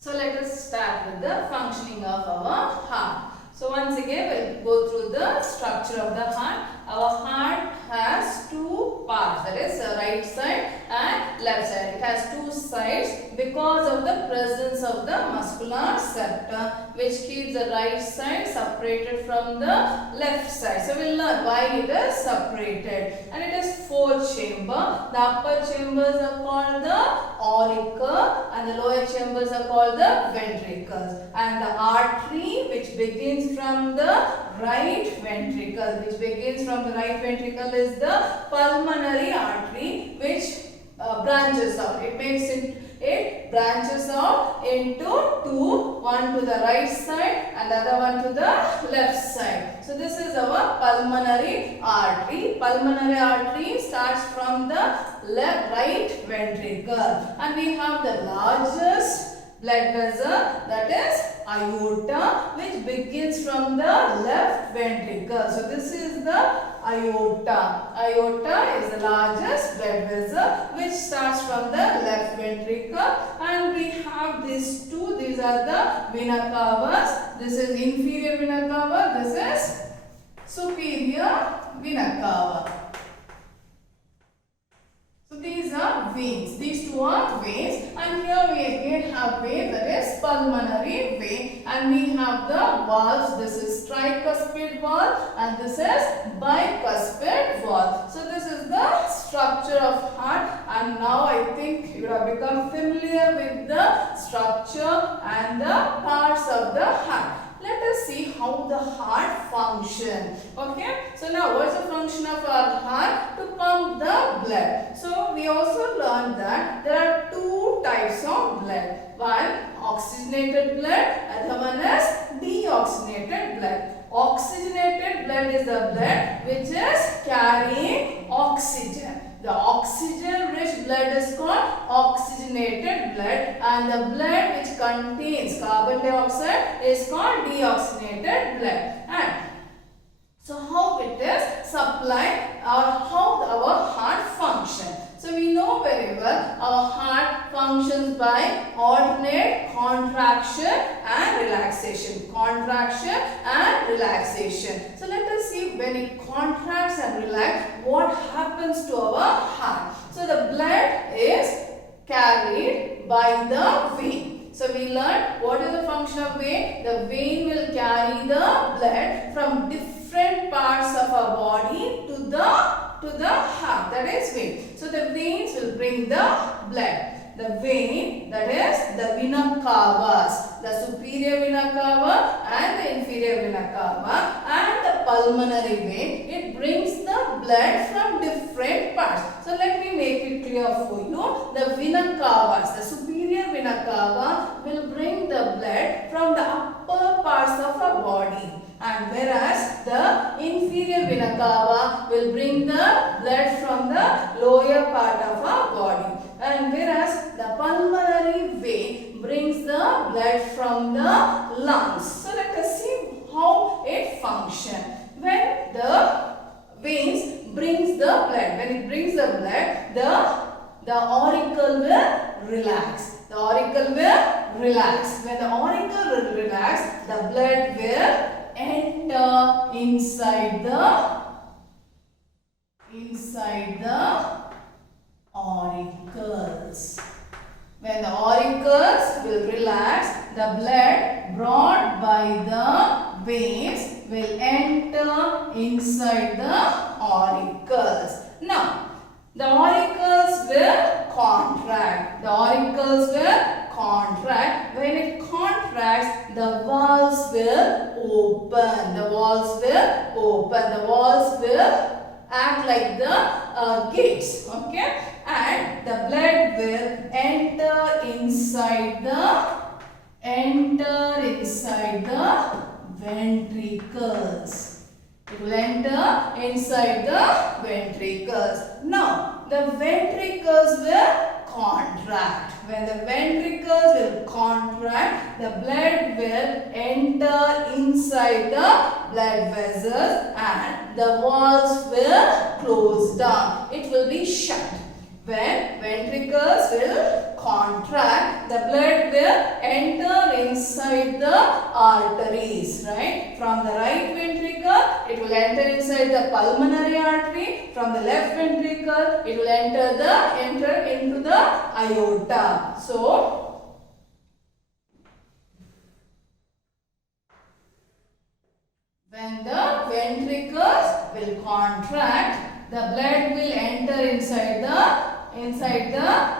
So let us start with the functioning of our heart. So once again we'll go through the structure of the heart. Our heart has two parts, that is the right side and left side. It has two sides because of the presence of the muscular septum, which keeps the right side separated from the left side. So we'll learn why it is separated. And it is four chamber. The upper chambers are called the auricle and the lower chambers are called the ventricles. And the artery which begins from the right ventricle, is the pulmonary artery, which branches out. It branches out into two, one to the right side and the other one to the left side. So this is our pulmonary artery. Pulmonary artery starts from the right ventricle, and we have the largest blood vessel, that is aorta, which begins from the left ventricle. So this is the aorta. Aorta is the largest blood vessel which starts from the left ventricle, and we have these two. These are the vena cavas. This is inferior vena cava. This is superior vena cava. So these are veins. These two are veins, and here we again have vein, that is pulmonary vein, and we have the valves. This is tricuspid valve and this is bicuspid valve. So this is the structure of heart, and now I think you have become familiar with the structure and the parts of the heart. Let us see how the heart functions. Okay, so now what's the function of our heart? To pump the blood. So we also learned that there are two types of blood. One, oxygenated blood, other one is deoxygenated blood. Oxygenated blood is the blood which is carrying oxygen. The oxygen-rich blood is called oxygenated blood, and the blood which contains carbon dioxide is called deoxygenated blood. And so how it is supplied, or how our heart functions. So we know very well our heart functions by alternate contraction and relaxation. Contraction and relaxation. So let us see, when it contracts and relaxes, what happens to our heart. So the blood is carried by the vein. So we learned what is the function of vein. The vein will carry the blood from different parts of our body to the heart, that is vein. So the veins will bring the blood. The vein, that is the vena cavas, the superior vena cava and the inferior vena cava, and the pulmonary vein, it brings the blood from different parts. So let me make it clear for you. The vena cavas, the superior vena cava will bring the blood from the upper parts of our body, and whereas the inferior vena cava will bring the blood from the lower part of our body, and whereas the pulmonary vein brings the blood from the lungs. So let us see how it functions. When the veins brings the blood, when it brings the blood, the auricle will relax. The auricle will relax. When the auricle will relax, the blood will enter inside the auricles. When the auricles will relax, the blood brought by the veins will enter inside the auricles. Now, the auricles will contract. The auricles will contract. When it contracts, the valves will open. The valves will open. The valves will act like the gates. Okay, and the blood will enter inside the ventricles. It will enter inside the ventricles. Now, the ventricles will contract. When the ventricles will contract, the blood will enter inside the blood vessels and the valves will close down. It will be shut. when ventricles will contract, the blood will enter inside the arteries, right? From the right ventricle, it will enter inside the pulmonary artery. From the left ventricle, it will enter into the aorta. So, when the ventricles will contract, the blood will enter inside the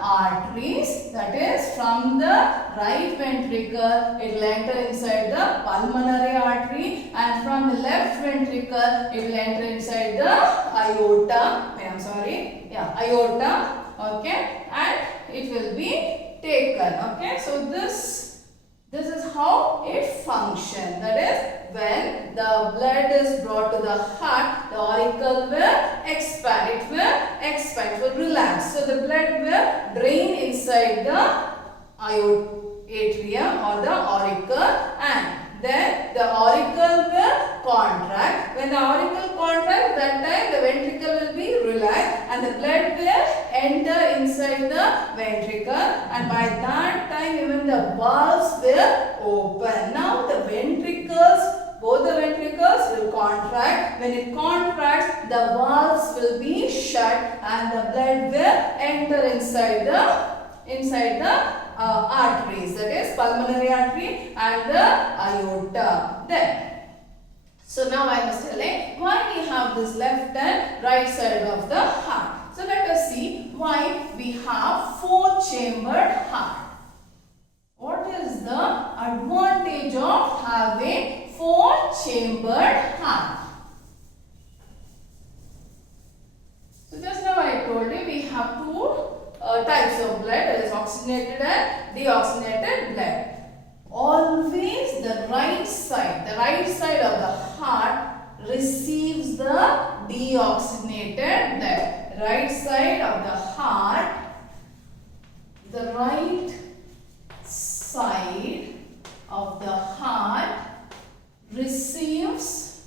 arteries. That is, from the right ventricle, it will enter inside the pulmonary artery, and from the left ventricle, it will enter inside the aorta. Aorta. Okay, and it will be taken. Okay, so this is how it functions. That is, when the blood is brought to the heart, the auricle will expand. It will relax. So the blood will drain inside the atrium or the auricle, and then the auricle will contract. When the auricle contracts, that time the ventricle will be relaxed and the blood will enter inside the ventricle, and by that time even the valves will open. Now the ventricles, both the ventricles will contract. When it contracts, the valves will be shut and the blood will enter inside the arteries, that is pulmonary artery and the aorta. Then, so now I must tell you why we have this left and right side of the heart. So let us see why we have four-chambered heart. What is the advantage of having four-chambered heart? So just now I told you we have two types of blood, that is oxygenated and deoxygenated blood. Always the right side of the heart receives the deoxygenated blood. Right side of the heart, the right side of the heart receives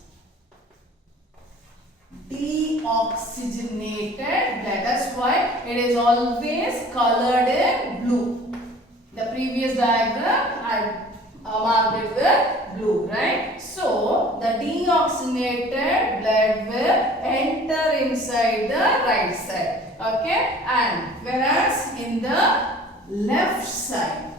deoxygenated blood. That's why it is always colored in blue. The previous diagram had marked it with blue, right? So the deoxygenated blood will enter inside the right side. Okay, and whereas in the left side,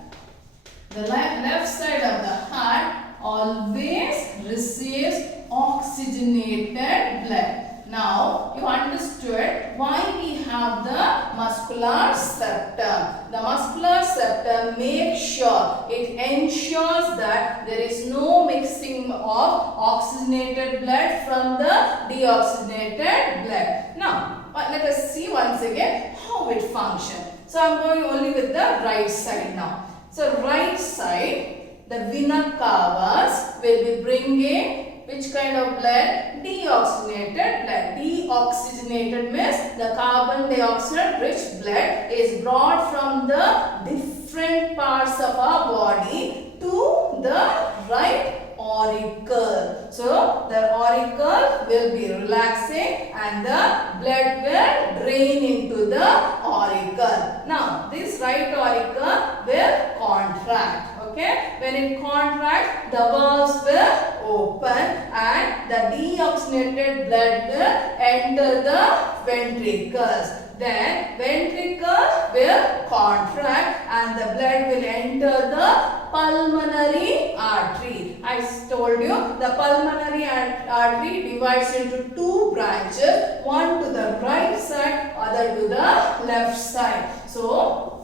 the left side of the heart always receives oxygenated blood. Now you understood why we have the muscular septum. The muscular septum makes sure, it ensures that there is no mixing of oxygenated blood from the deoxygenated blood. Now let us see once again how it functions. So I am going only with the right side now. So right side, the vena cavas will be bringing which kind of blood? Deoxygenated blood. Deoxygenated means the carbon dioxide rich blood is brought from the different parts of our body to the right auricle. So the auricle will be relaxing and the blood will drain into the auricle. Now this right auricle will contract. Okay, when it contracts, the valves will open and the deoxygenated blood will enter the ventricles. Then ventricles will contract and the blood will enter the pulmonary artery. I told you the pulmonary artery divides into two branches, one to the right side, other to the left side. So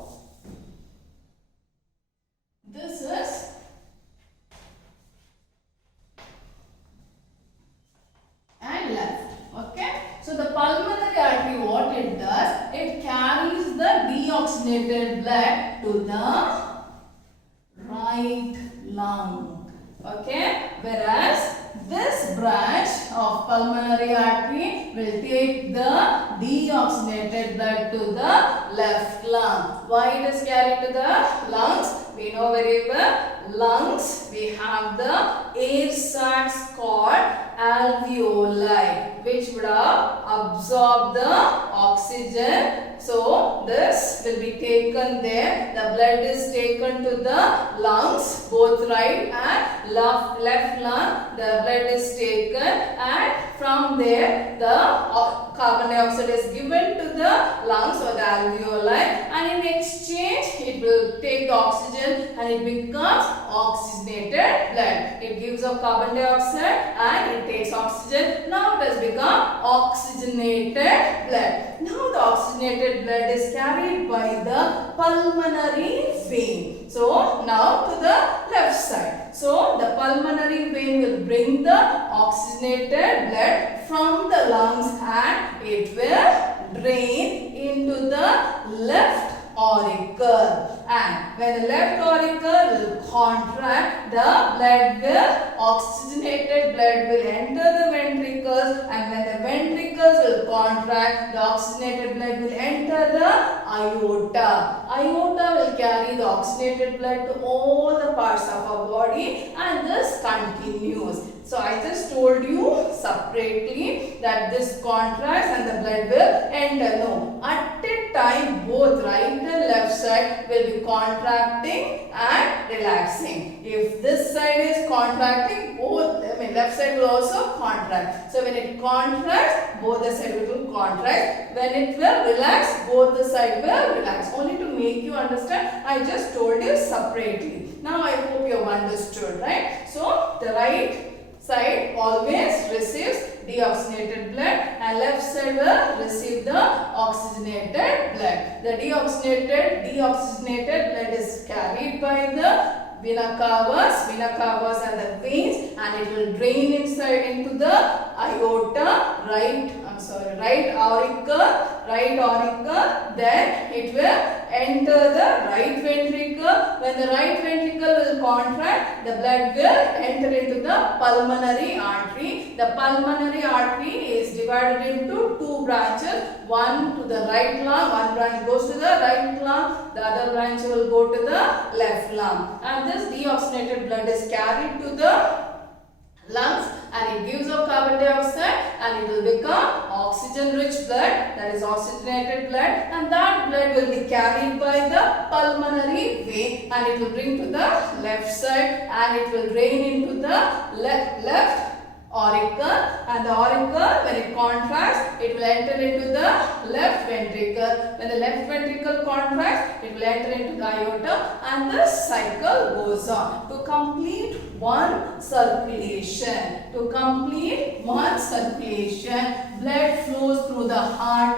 this is and left. Okay. So the pulmonary artery, what it does, it carries the deoxygenated blood to the right lung. Okay. Whereas this branch of pulmonary artery will take the deoxygenated blood to the left lung. Why it is carried to the lungs? We know very well. Lungs, we have the air sacs called alveoli, which would absorb the oxygen So this will be taken there. The blood is taken to the lungs, both right and left lung. The blood is taken, and from there the carbon dioxide is given to the lungs or the alveoli, and in exchange it will take the oxygen and it becomes oxygenated blood. It gives off carbon dioxide and it takes oxygen. Now it has become oxygenated blood. Now the oxygenated blood is carried by the pulmonary vein. So now to the left side. So the pulmonary vein will bring the oxygenated blood from the lungs and it will drain into the left auricle, and when the left auricle will contract, the blood will, oxygenated blood will enter the ventricles, and when the ventricles will contract, the oxygenated blood will enter the aorta. Aorta will carry the oxygenated blood to all the parts of our body, and this continues. So I just told you separately that this contracts and the blood will enter. No, at a time both right and left side will be contracting and relaxing. If this side is contracting, left side will also contract. So when it contracts, both the side will contract. When it will relax, both the side will relax. Only to make you understand, I just told you separately. Now I hope you have understood, right? So the right side always receives deoxygenated blood and left side will receive the oxygenated blood. The deoxygenated blood is carried by the vena cavas and the veins, and it will drain inside into the aorta, right auricle, then it will enter the right ventricle. When the right ventricle will contract, the blood will enter into the pulmonary artery. The pulmonary artery is divided into two branches, one to the right lung, one branch goes to the right lung, the other branch will go to the left lung, and this deoxygenated blood is carried to the lungs and it gives off carbon dioxide and it will become oxygen rich blood, that is oxygenated blood, and that blood will be carried by the pulmonary vein and it will bring to the left side and it will drain into the left auricle, and the auricle, when it contracts, it will enter into the left ventricle. When the left ventricle contracts, it will enter into the aorta, and the cycle goes on. To complete one circulation, blood flows through the heart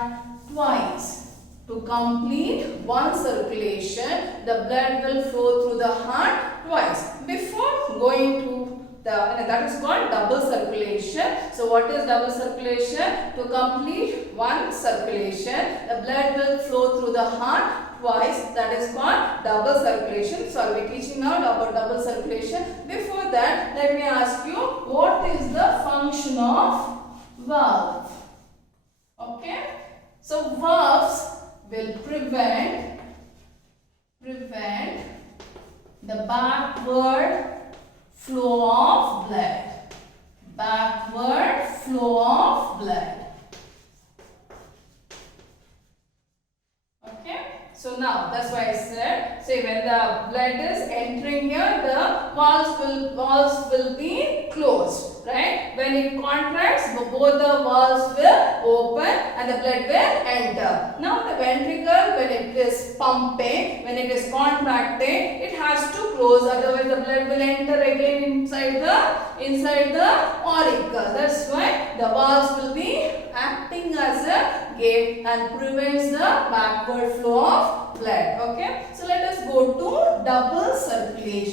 twice. To complete one circulation, the blood will flow through the heart twice. Before going to that is called double circulation. So what is double circulation? To complete one circulation, the blood will flow through the heart twice. That is called double circulation. So I will be teaching now about double circulation. Before that, let me ask you, what is the function of valve? Okay. So valves will prevent the backward flow of blood. Okay. So now that's why I said, say when the blood is entering here, the valves will be closed, right? When it contracts, both the valves will open and the blood will enter. Now the ventricle, when it is pumping, when it is contracting, it has to close, otherwise the blood will enter again inside the auricle. That's why the valves will be acting as a gate and prevents the backward flow of blood. Okay, so let us go to double circulation.